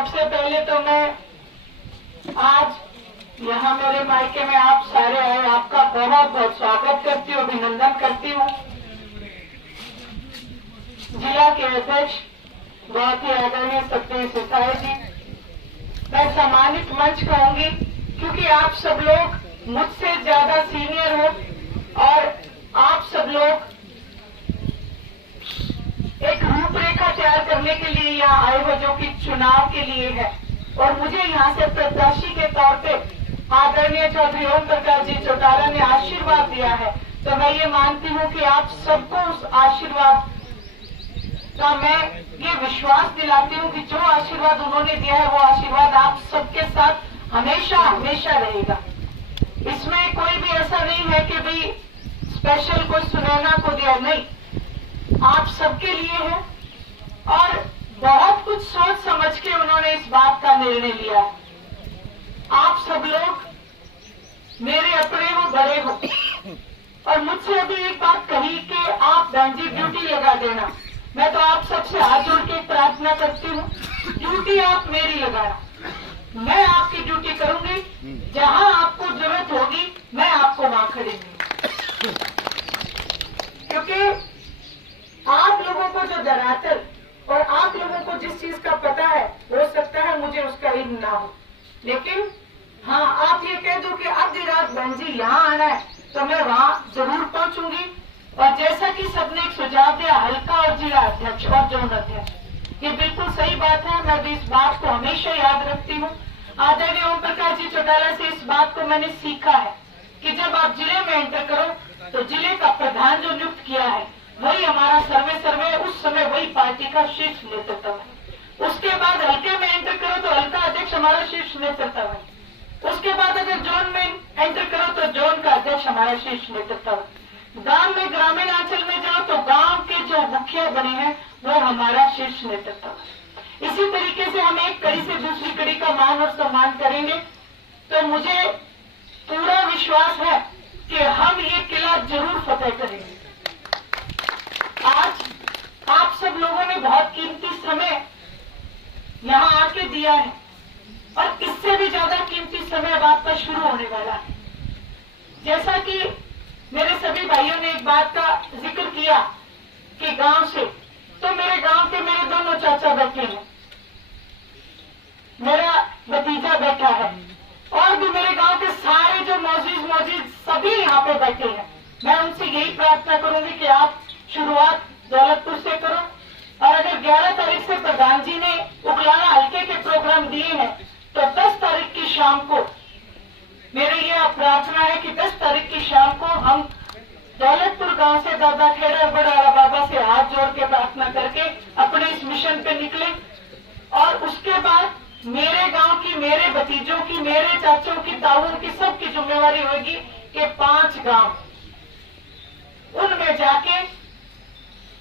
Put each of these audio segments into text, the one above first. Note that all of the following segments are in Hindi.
सबसे पहले तो मैं आज यहाँ मेरे मायके में आप सारे आए, आपका बहुत बहुत स्वागत करती हूँ, अभिनंदन करती हूँ। जिला के अध्यक्ष बहुत ही आदरणीय सत्येंद्र सिसाई जी, मैं सम्मानित मंच कहूंगी क्योंकि आप सब लोग मुझसे ज्यादा सीनियर हो और आप सब लोग एक रूपरेखा तैयार करने के लिए यहाँ आए हो जो कि चुनाव के लिए है। और मुझे यहाँ से प्रत्याशी के तौर पे आदरणीय चौधरी ओम प्रकाश जी चौटाला ने आशीर्वाद दिया है, तो मैं ये मानती हूँ कि आप सबको उस आशीर्वाद का मैं ये विश्वास दिलाती हूँ कि जो आशीर्वाद उन्होंने दिया है वो आशीर्वाद आप सबके साथ हमेशा हमेशा रहेगा। इसमें कोई भी ऐसा नहीं है कि भाई स्पेशल कोई सुनैना को दिया, नहीं, आप सबके लिए है और बहुत कुछ सोच समझ के उन्होंने इस बात का निर्णय लिया है। आप सब लोग मेरे अपने हो, बड़े हो, और मुझसे अभी एक बात कही कि आप बहन जी ड्यूटी लगा देना। मैं तो आप सबसे हाथ जोड़ के प्रार्थना करती हूँ, ड्यूटी आप मेरी लगाना, मैं आपकी ड्यूटी करूंगी, जहां आपको जरूरत होगी मैं आपको वहां खड़ी दूंगी। क्योंकि आप लोगों को जो धरातल और आप लोगों को जिस चीज का पता है, हो सकता है मुझे उसका इल्म ना हो, लेकिन हाँ आप ये कह दो कि आधी रात बहन जी यहाँ आना है तो मैं वहाँ जरूर पहुंचूंगी। और जैसा कि सबने एक सुझाव दिया हल्का और जिला अध्यक्ष और जोन अध्यक्ष, ये बिल्कुल सही बात है, मैं भी इस बात को हमेशा याद रखती हूँ। आदरणीय ओम प्रकाश जी चौटाला से इस बात को मैंने सीखा है कि जब आप जिले में एंटर करो तो जिले का प्रधान जो नियुक्त किया है वही हमारा सर्वे उस समय वही पार्टी का शीर्ष नेतृत्व है। उसके बाद हल्के में एंटर करो तो हल्का अध्यक्ष हमारा शीर्ष नेतृत्व है। उसके बाद अगर जोन में एंटर करो तो जोन का अध्यक्ष हमारा शीर्ष नेतृत्व है। गांव में ग्रामीण अंचल में जाओ तो गांव के जो मुखिया बने हैं वो हमारा शीर्ष नेतृत्व है। इसी तरीके से हम एक कड़ी से दूसरी कड़ी का मान और सम्मान करेंगे, तो मुझे पूरा विश्वास है कि हम ये किला जरूर फतेह करेंगे। आज आप सब लोगों ने बहुत कीमती समय यहाँ आके दिया है और इससे भी ज्यादा कीमती समय अब आपका शुरू होने वाला है। जैसा कि मेरे सभी भाइयों ने एक बात का जिक्र किया कि गांव से, तो मेरे गांव के मेरे दोनों चाचा बैठे हैं, मेरा भतीजा बैठा है और भी मेरे गांव के सारे जो मौजूद सभी यहाँ पे बैठे हैं। मैं उनसे यही प्रार्थना करूंगी कि आप शुरुआत दौलतपुर से करो और अगर 11 तारीख से प्रधान जी ने उकलाना हल्के के प्रोग्राम दिए हैं तो 10 तारीख की शाम को मेरी यह प्रार्थना है कि 10 तारीख की शाम को हम दौलतपुर गांव से दादा खेड़ा बड़ाला बाबा से हाथ जोड़ के प्रार्थना करके अपने इस मिशन पे निकले। और उसके बाद मेरे गांव की, मेरे भतीजों की, मेरे चाचों की, ताऊओं की, सबकी जिम्मेवारी होगी कि 5 गांव उनमें जाके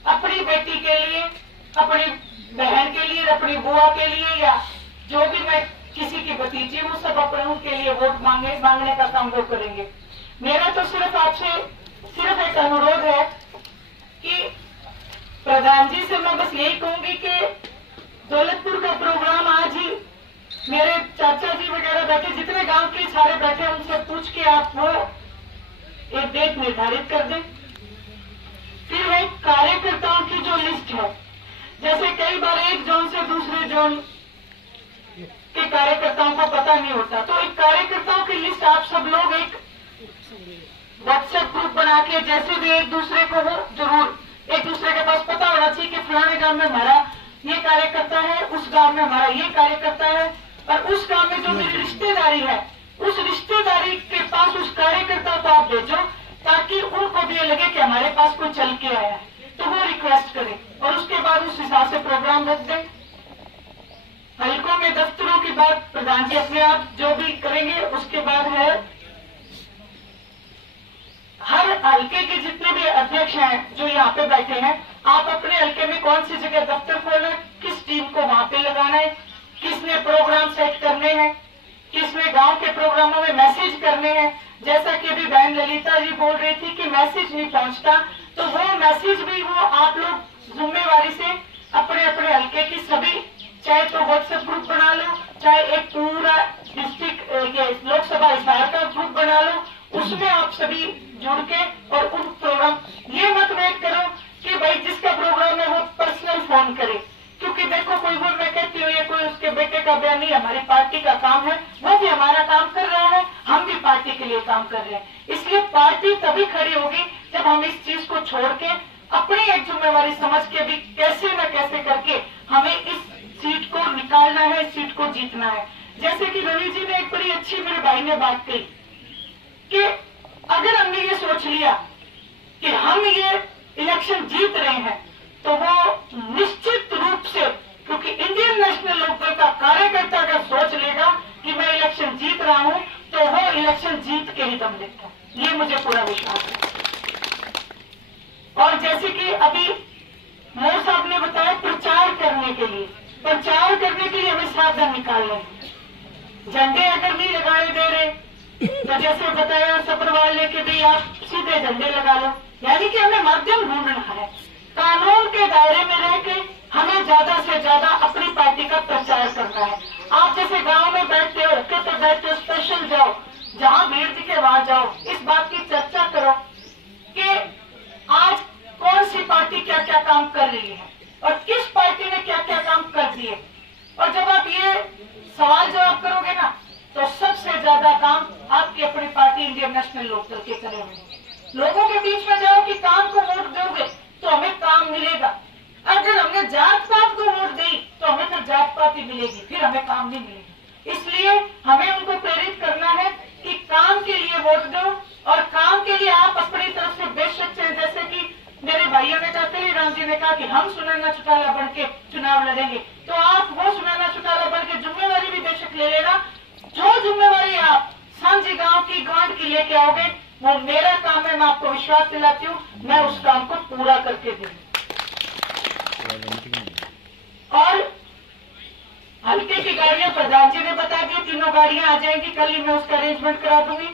अपनी बेटी के लिए, अपनी बहन के लिए, अपनी बुआ के लिए या जो भी मैं किसी की भतीजी हूँ सब अपने उनके लिए वोट मांगने का काम वो करेंगे। मेरा तो सिर्फ आपसे सिर्फ एक अनुरोध है कि प्रधान जी से मैं बस यही कहूंगी कि दौलतपुर का प्रोग्राम आज ही मेरे चाचा जी वगैरह बैठे, जितने गांव के सारे बैठे उनसे पूछ के आप वो एक डेट निर्धारित कर दें। फिर है कार्यकर्ताओं की जो लिस्ट है, जैसे कई बार एक जोन से दूसरे जोन के कार्यकर्ताओं को पता नहीं होता, तो एक कार्यकर्ताओं की लिस्ट आप सब लोग एक व्हाट्सएप ग्रुप बना के, जैसे भी एक दूसरे को हो, जरूर एक दूसरे के पास पता होना चाहिए कि फलाने गांव में हमारा ये कार्यकर्ता है, उस गांव में हमारा ये कार्यकर्ता है, और उस गांव में जो मेरी रिश्तेदारी है उस रिश्तेदारी के पास उस कार्यकर्ता को आप भेजो ताकि उनको भी ये लगे कि हमारे पास कोई चल के आया है, तो वो रिक्वेस्ट करें और उसके बाद उस हिसाब से प्रोग्राम रख दें। हल्कों में दफ्तरों की बात प्रधान जी अपने आप जो भी करेंगे। उसके बाद है हर हल्के के जितने भी अध्यक्ष हैं जो यहाँ पे बैठे हैं, आप अपने हल्के में कौन सी जगह दफ्तर खोलना है, किस टीम को वहां पे लगाना है, किसने प्रोग्राम सेट करने हैं, किसने गांव के प्रोग्रामों में मैसेज करने हैं। जैसा कि अभी बहन ललिता जी बोल रही थी कि मैसेज नहीं पहुंचता, तो वो मैसेज भी वो आप लोग जिम्मेवारी से अपने अपने हल्के की सभी चाहे तो व्हाट्सएप ग्रुप बना लो, चाहे एक पूरा डिस्ट्रिक्ट लोकसभा हिसार का ग्रुप बना लो, उसमें आप सभी जुड़ के और उन प्रोग्राम ये मत वेट करो कि भाई जिसका प्रोग्राम है वो पर्सनल फोन करे, क्योंकि देखो कोई वो मैं कहती हूँ ये कोई उसके बेटे का बयान नहीं, हमारी पार्टी का काम है, वो भी हमारा काम कर रहा है, हम भी पार्टी के लिए काम कर रहे हैं। इसलिए पार्टी तभी खड़ी होगी जब हम इस चीज को छोड़ के अपनी एक जिम्मेवारी समझ के भी कैसे न कैसे करके हमें इस सीट को निकालना है, इस सीट को जीतना है। जैसे कि रवि जी ने एक बड़ी अच्छी मेरे भाई ने बात कही कि अगर हमने ये सोच लिया कि हम ये इलेक्शन जीत रहे हैं तो वो निश्चित रूप से, क्योंकि इंडियन नेशनल लोकदल का कार्यकर्ता अगर सोच लेगा कि मैं इलेक्शन जीत रहा हूं तो वो इलेक्शन जीत के ही दम लेता है, ये मुझे पूरा विश्वास है। और जैसे कि अभी मोर साहब ने बताया प्रचार करने के लिए हमें साधन निकालने हैं। झंडे अगर नहीं लगाने दे रहे तो जैसे बताया सपरवाल लेके भी आप सीधे झंडे लगा लो, यानी कि हमें माध्यम ढूंढना है। कानून के दायरे में रह के हमें ज्यादा से ज्यादा अपनी पार्टी का प्रचार करना है। आप जैसे गांव में बैठते हो, कहते बैठते हो, स्पेशल जाओ, जहां भीड़ दिखे वहां जाओ, इस बात की चर्चा करो कि आज कौन सी पार्टी क्या क्या काम कर रही है और किस पार्टी ने क्या क्या काम कर दिए। और जब आप ये सवाल जवाब करोगे ना तो सबसे ज्यादा काम आपकी अपनी पार्टी इंडियन नेशनल लोकदल के करे हुए। लोगों के बीच में जाओ कि काम को वोट दोगे तो हमें काम मिलेगा, अगर हमने जात पात को वोट दी तो हमें फिर जात पात ही मिलेगी, फिर हमें काम नहीं मिलेगा। इसलिए हमें उनको प्रेरित करना है कि काम के लिए वोट दो और काम के लिए आप अपनी तरफ से बेशक से, जैसे कि मेरे भाइयों ने कहा, तेली राम जी ने कहा कि हम सुनैना चौटाला बन के चुनाव लड़ेंगे, तो आप वो सुनैना चौटाला बन के जिम्मेवारी भी बेशक ले लेना। जो जिम्मेवारी आप सांझी गांव की गांड की लेके आओगे वो मेरा काम है, मैं आपको विश्वास दिलाती हूँ, मैं उस काम को पूरा करके दूंगी। और हल्के की गाड़ियां प्रधान जी ने बता दी, तीनों गाड़ियां आ जाएंगी, कल ही मैं उसका अरेंजमेंट करा दूंगी।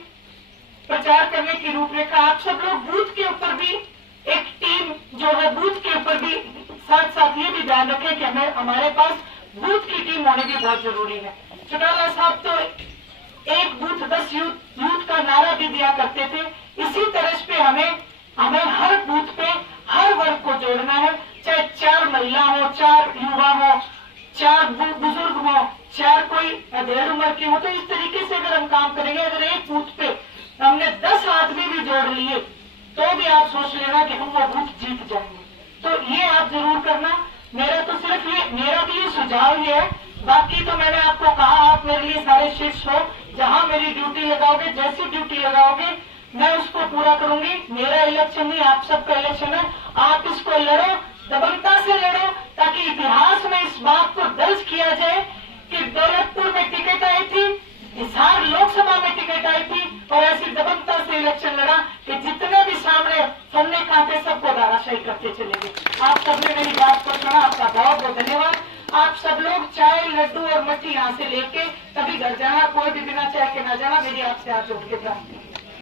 प्रचार करने की रूपरेखा, आप सब लोग बूथ के ऊपर भी एक टीम जो है, बूथ के ऊपर भी साथ साथ ये भी ध्यान रखें कि हमें हमारे पास बूथ की टीम होनी भी बहुत जरूरी है। चौटाला साहब तो एक बूथ 10 यूथ का नारा भी दिया करते थे, इसी तरह पे हमें हर बूथ पे हर वर्ग को जोड़ना है, चाहे 4 महिला हो, 4 युवा हो, 4 बुजुर्ग हो, 4 कोई अधेड़ उम्र की हो। तो इस तरीके से अगर हम काम करेंगे, अगर एक बूथ पे हमने 10 आदमी भी जोड़ लिए तो भी आप सोच लेना कि हम वो बूथ जीत जाएंगे। तो ये आप जरूर करना। मेरा तो सिर्फ मेरा भी ये सुझाव ही है, बाकी तो मैंने आपको कहा आप मेरे लिए सारे शिष्य हो, जहां मेरी ड्यूटी लगाओगे, जैसी ड्यूटी लगाओगे मैं उसको पूरा करूंगी। मेरा इलेक्शन नहीं, आप सबका इलेक्शन है, आप इसको लड़ो, दबंगता से लड़ो, ताकि इतिहास में इस बात को दर्ज किया जाए कि दौलतपुर में टिकट आई थी, हिसार लोकसभा में टिकट आई थी और ऐसी दबंगता से इलेक्शन लड़ा कि जितने भी सामने फन्ने कांटे सबको धाराशाही करते चलेंगे। आप सबने मेरी बात को सुना, आपका बहुत बहुत धन्यवाद। आप सब लोग चाय, लड्डू और मट्टी यहाँ से लेके तभी घर जाना, कोई भी बिना चाय के ना जाना, मेरी आपसे हाथ जोड़ के प्रार्थना।